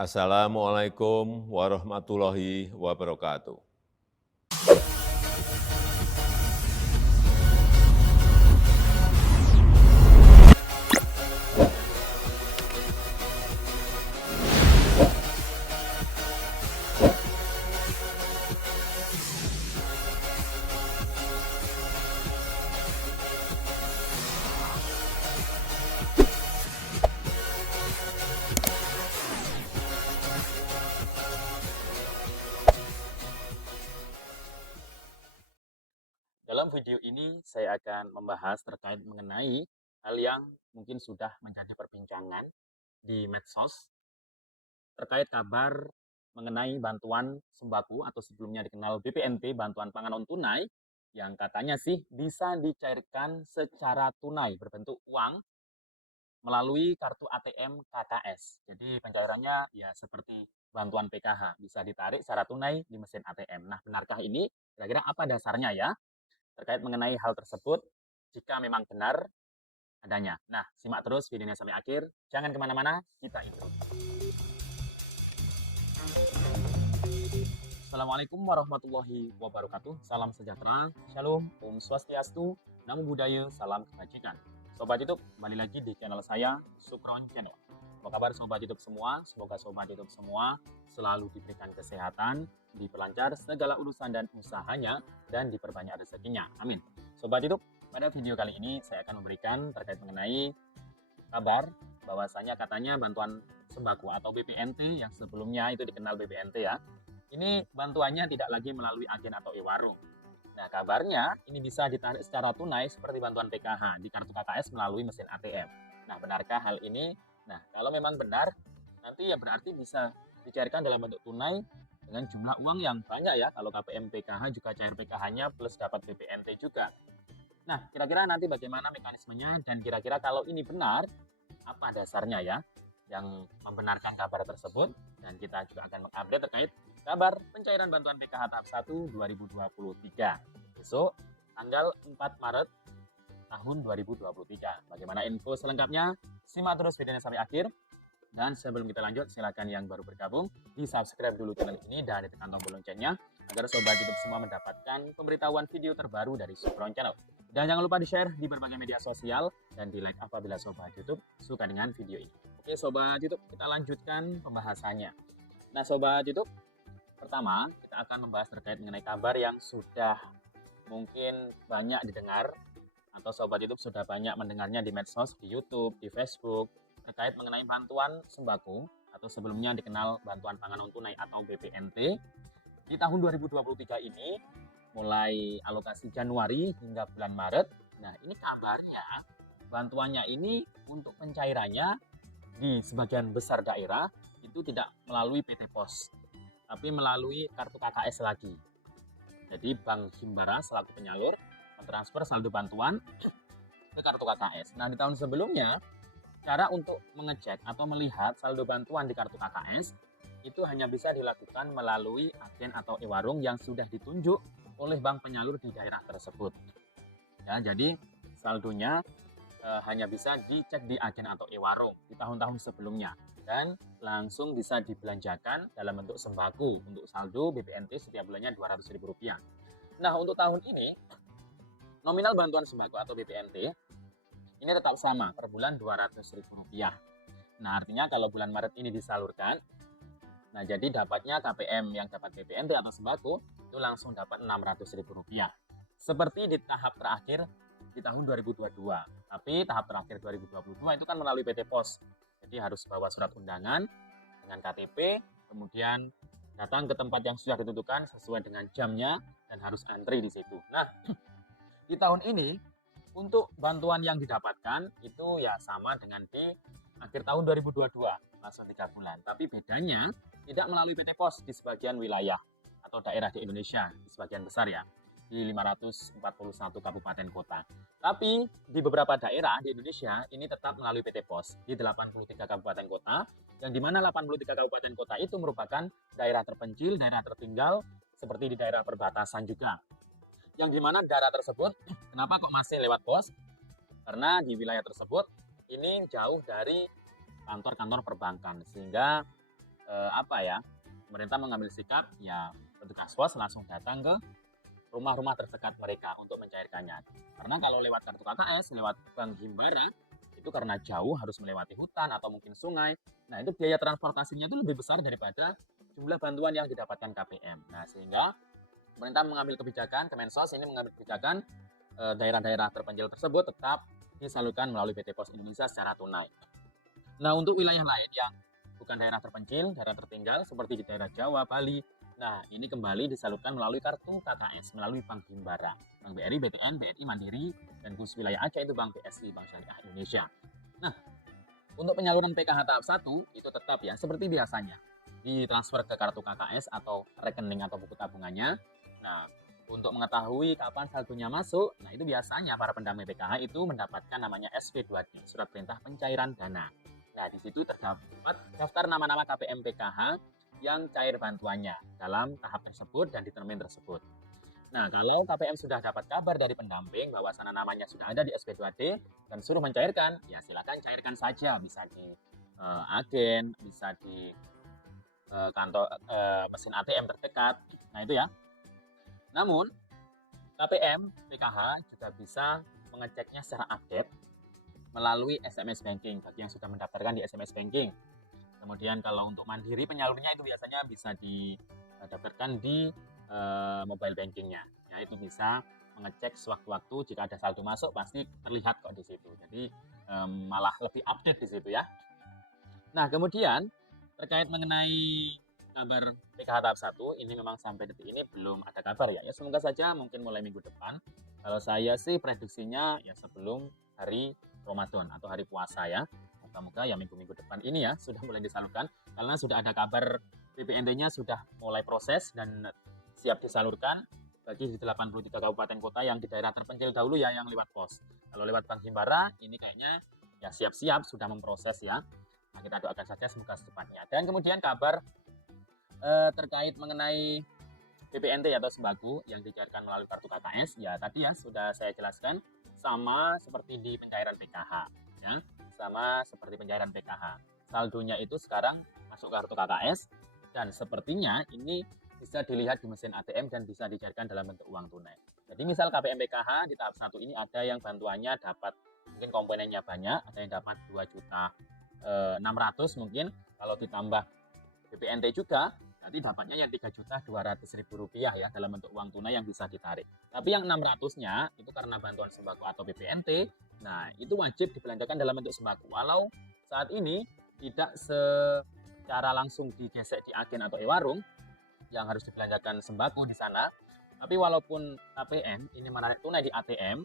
Assalamualaikum warahmatullahi wabarakatuh. Dalam video ini saya akan membahas terkait mengenai hal yang mungkin sudah menjadi perbincangan di medsos terkait kabar mengenai bantuan sembako atau sebelumnya dikenal BPNT, bantuan pangan non tunai, yang katanya sih bisa dicairkan secara tunai berbentuk uang melalui kartu ATM KKS. Jadi pencairannya ya seperti bantuan PKH, bisa ditarik secara tunai di mesin ATM. Nah, benarkah ini? Kira-kira apa dasarnya ya? Terkait mengenai hal tersebut, jika memang benar adanya. Nah, simak terus videonya sampai akhir. Jangan kemana-mana, kita intro. Assalamualaikum warahmatullahi wabarakatuh. Salam sejahtera, shalom, om swastiastu, namo buddhaya, salam kebajikan. Sobat YouTube, kembali lagi di channel saya, Sukron Channel. Apa kabar Sobat YouTube semua? Semoga Sobat YouTube semua selalu diberikan kesehatan, diperlancar segala urusan dan usahanya, dan diperbanyak rezekinya. Amin. Sobat YouTube, pada video kali ini saya akan memberikan terkait mengenai kabar bahwasanya katanya bantuan sembako atau BPNT yang sebelumnya itu dikenal BPNT ya. Ini bantuannya tidak lagi melalui agen atau e-warung. Nah, kabarnya ini bisa ditarik secara tunai seperti bantuan PKH di kartu KKS melalui mesin ATM. Nah, benarkah hal ini? Nah, kalau memang benar, nanti ya berarti bisa dicairkan dalam bentuk tunai dengan jumlah uang yang banyak ya. Kalau KPM PKH juga cair PKH-nya plus dapat BPNT juga. Nah, kira-kira nanti bagaimana mekanismenya dan kira-kira kalau ini benar, apa dasarnya ya yang membenarkan kabar tersebut, dan kita juga akan mengupdate terkait kabar pencairan bantuan PKH tahap 1 2023 besok tanggal 4 Maret tahun 2023. Bagaimana info selengkapnya? Simak terus videonya sampai akhir. Dan sebelum kita lanjut, silakan yang baru bergabung di subscribe dulu channel ini dan ditekan tombol loncengnya agar Sobat YouTube semua mendapatkan pemberitahuan video terbaru dari Sukron Channel. Dan jangan lupa di-share di berbagai media sosial dan di-like apabila Sobat YouTube suka dengan video ini. Oke Sobat YouTube, kita lanjutkan pembahasannya. Nah Sobat YouTube, pertama kita akan membahas terkait mengenai kabar yang sudah mungkin banyak didengar atau Sobat YouTube sudah banyak mendengarnya di medsos, di YouTube, di Facebook, terkait mengenai bantuan sembako atau sebelumnya dikenal bantuan pangan non tunai atau BPNT. Di tahun 2023 ini mulai alokasi Januari hingga bulan Maret. Nah, ini kabarnya bantuannya ini untuk pencairannya di sebagian besar daerah itu tidak melalui PT Pos, tapi melalui kartu KKS lagi. Jadi Bank Himbara selaku penyalur mentransfer saldo bantuan ke kartu KKS. Nah, di tahun sebelumnya cara untuk mengecek atau melihat saldo bantuan di kartu KKS itu hanya bisa dilakukan melalui agen atau e-warung yang sudah ditunjuk oleh bank penyalur di daerah tersebut. Ya, jadi saldonya hanya bisa dicek di agen atau e-warung di tahun-tahun sebelumnya dan langsung bisa dibelanjakan dalam bentuk sembako untuk saldo BPNT setiap bulannya Rp200.000. Nah, untuk tahun ini nominal bantuan sembako atau BPNT ini tetap sama, per bulan Rp200.000. Nah, artinya kalau bulan Maret ini disalurkan, nah jadi dapatnya KPM yang dapat BPNT atau sembako itu langsung dapat Rp600.000. Seperti di tahap terakhir di tahun 2022. Tapi tahap terakhir 2022 itu kan melalui PT Pos. Jadi harus bawa surat undangan dengan KTP, kemudian datang ke tempat yang sudah ditentukan sesuai dengan jamnya dan harus antri di situ. Nah, di tahun ini untuk bantuan yang didapatkan itu ya sama dengan di akhir tahun 2022, langsung 3 bulan. Tapi bedanya tidak melalui PT Pos di sebagian wilayah atau daerah di Indonesia, di sebagian besar ya, di 541 kabupaten kota. Tapi di beberapa daerah di Indonesia ini tetap melalui PT Pos di 83 kabupaten kota, yang di mana 83 kabupaten kota itu merupakan daerah terpencil, daerah tertinggal, seperti di daerah perbatasan juga. Yang di mana daerah tersebut, kenapa kok masih lewat pos? Karena di wilayah tersebut ini jauh dari kantor-kantor perbankan, sehingga pemerintah mengambil sikap ya petugas pos langsung datang ke rumah-rumah terdekat mereka untuk mencairkannya. Karena kalau lewat kartu KKS, lewat Bank Himbara, itu karena jauh harus melewati hutan atau mungkin sungai. Nah, itu biaya transportasinya itu lebih besar daripada jumlah bantuan yang didapatkan KPM. Nah, sehingga pemerintah mengambil kebijakan, Kemensos ini mengambil kebijakan daerah-daerah terpencil tersebut tetap disalurkan melalui PT Pos Indonesia secara tunai. Nah, untuk wilayah lain yang bukan daerah terpencil, daerah tertinggal seperti di daerah Jawa, Bali, nah ini kembali disalurkan melalui kartu KKS, melalui Bank Himbara, Bank BRI, BTN, BNI, Mandiri, dan khusus wilayah Aceh itu Bank BSI, Bank Syariah Indonesia. Nah, untuk penyaluran PKH tahap 1 itu tetap ya seperti biasanya ditransfer ke kartu KKS atau rekening atau buku tabungannya. Nah, untuk mengetahui kapan saldonya masuk, nah itu biasanya para pendamping PKH itu mendapatkan namanya SP2D, Surat Perintah Pencairan Dana. Nah, di situ terdapat daftar nama-nama KPM PKH yang cair bantuannya dalam tahap tersebut dan di termin tersebut. Nah, kalau KPM sudah dapat kabar dari pendamping bahwa sana namanya sudah ada di SP2D dan suruh mencairkan, ya silakan cairkan saja. Bisa di agen, bisa di kantor mesin ATM terdekat. Nah, itu ya. Namun, KPM PKH juga bisa mengeceknya secara update melalui SMS banking bagi yang sudah mendaftarkan di SMS banking. Kemudian kalau untuk mandiri penyalurnya itu biasanya bisa didaftarkan di mobile bankingnya. Ya, itu bisa mengecek sewaktu-waktu jika ada saldo masuk pasti terlihat kok di situ. Jadi malah lebih update di situ ya. Nah, kemudian terkait mengenai kabar PKH tahap 1 ini memang sampai detik ini belum ada kabar ya. Ya semoga saja mungkin mulai minggu depan. Kalau saya sih prediksinya ya sebelum hari Ramadan atau hari puasa ya. Moga-moga ya minggu-minggu depan ini ya sudah mulai disalurkan karena sudah ada kabar BPNT-nya sudah mulai proses dan siap disalurkan bagi di 83 kabupaten kota yang di daerah terpencil dahulu ya yang lewat pos. Kalau lewat Bank Himbara ini kayaknya ya siap-siap sudah memproses ya. Nah, kita doakan saja semoga secepatnya. Dan kemudian kabar terkait mengenai BPNT atau sembako yang dicairkan melalui kartu KKS ya tadi ya sudah saya jelaskan sama seperti di pencairan PKH ya. Sama seperti pencairan PKH. Saldonya itu sekarang masuk ke kartu KKS dan sepertinya ini bisa dilihat di mesin ATM dan bisa dicairkan dalam bentuk uang tunai. Jadi misal KPM PKH di tahap 1 ini ada yang bantuannya dapat mungkin komponennya banyak, ada yang dapat 2.600.000 mungkin kalau ditambah BPNT juga nanti dapatnya yang 3.200.000 rupiah ya dalam bentuk uang tunai yang bisa ditarik. Tapi yang 600-nya itu karena bantuan sembako atau BPNT, nah itu wajib dibelanjakan dalam bentuk sembako. Walau saat ini tidak secara langsung digesek di agen atau e-warung yang harus dibelanjakan sembako di sana, tapi walaupun KPM ini menarik tunai di ATM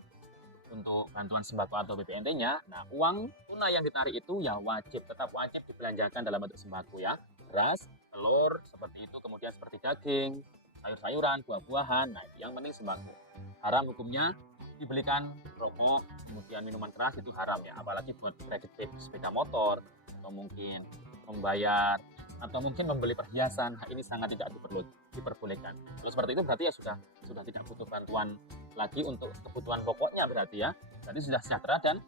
untuk bantuan sembako atau BPNT-nya, nah uang tunai yang ditarik itu ya tetap wajib dibelanjakan dalam bentuk sembako ya. Beras, telur, seperti itu, kemudian seperti daging, sayur-sayuran, buah-buahan, nah itu yang penting sembako. Haram hukumnya dibelikan rokok, kemudian minuman keras itu haram ya, apalagi buat kredit sepeda motor, atau mungkin membayar, atau mungkin membeli perhiasan, nah ini sangat tidak diperbolehkan. Kalau seperti itu berarti ya sudah tidak butuh bantuan lagi untuk kebutuhan pokoknya berarti ya, berarti sudah sejahtera dan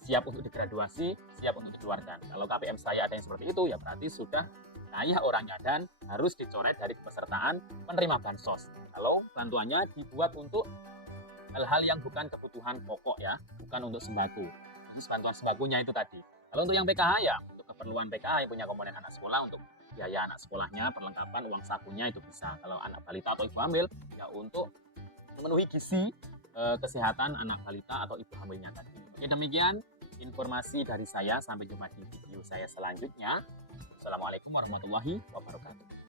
siap untuk digraduasi, siap untuk dikeluarkan. Kalau KPM saya ada yang seperti itu ya berarti sudah kaya orangnya dan harus dicoret dari kepesertaan penerima bansos. Kalau bantuannya dibuat untuk hal-hal yang bukan kebutuhan pokok ya, bukan untuk sembako. Terus bantuan sembakonya itu tadi. Kalau untuk yang PKH ya, untuk keperluan PKH yang punya komponen anak sekolah untuk biaya anak sekolahnya, perlengkapan, uang sakunya itu bisa. Kalau anak balita atau ibu hamil ya untuk memenuhi gizi kesehatan anak balita atau ibu hamilnya tadi. Oke, demikian informasi dari saya. Sampai jumpa di video saya selanjutnya. Assalamualaikum warahmatullahi wabarakatuh.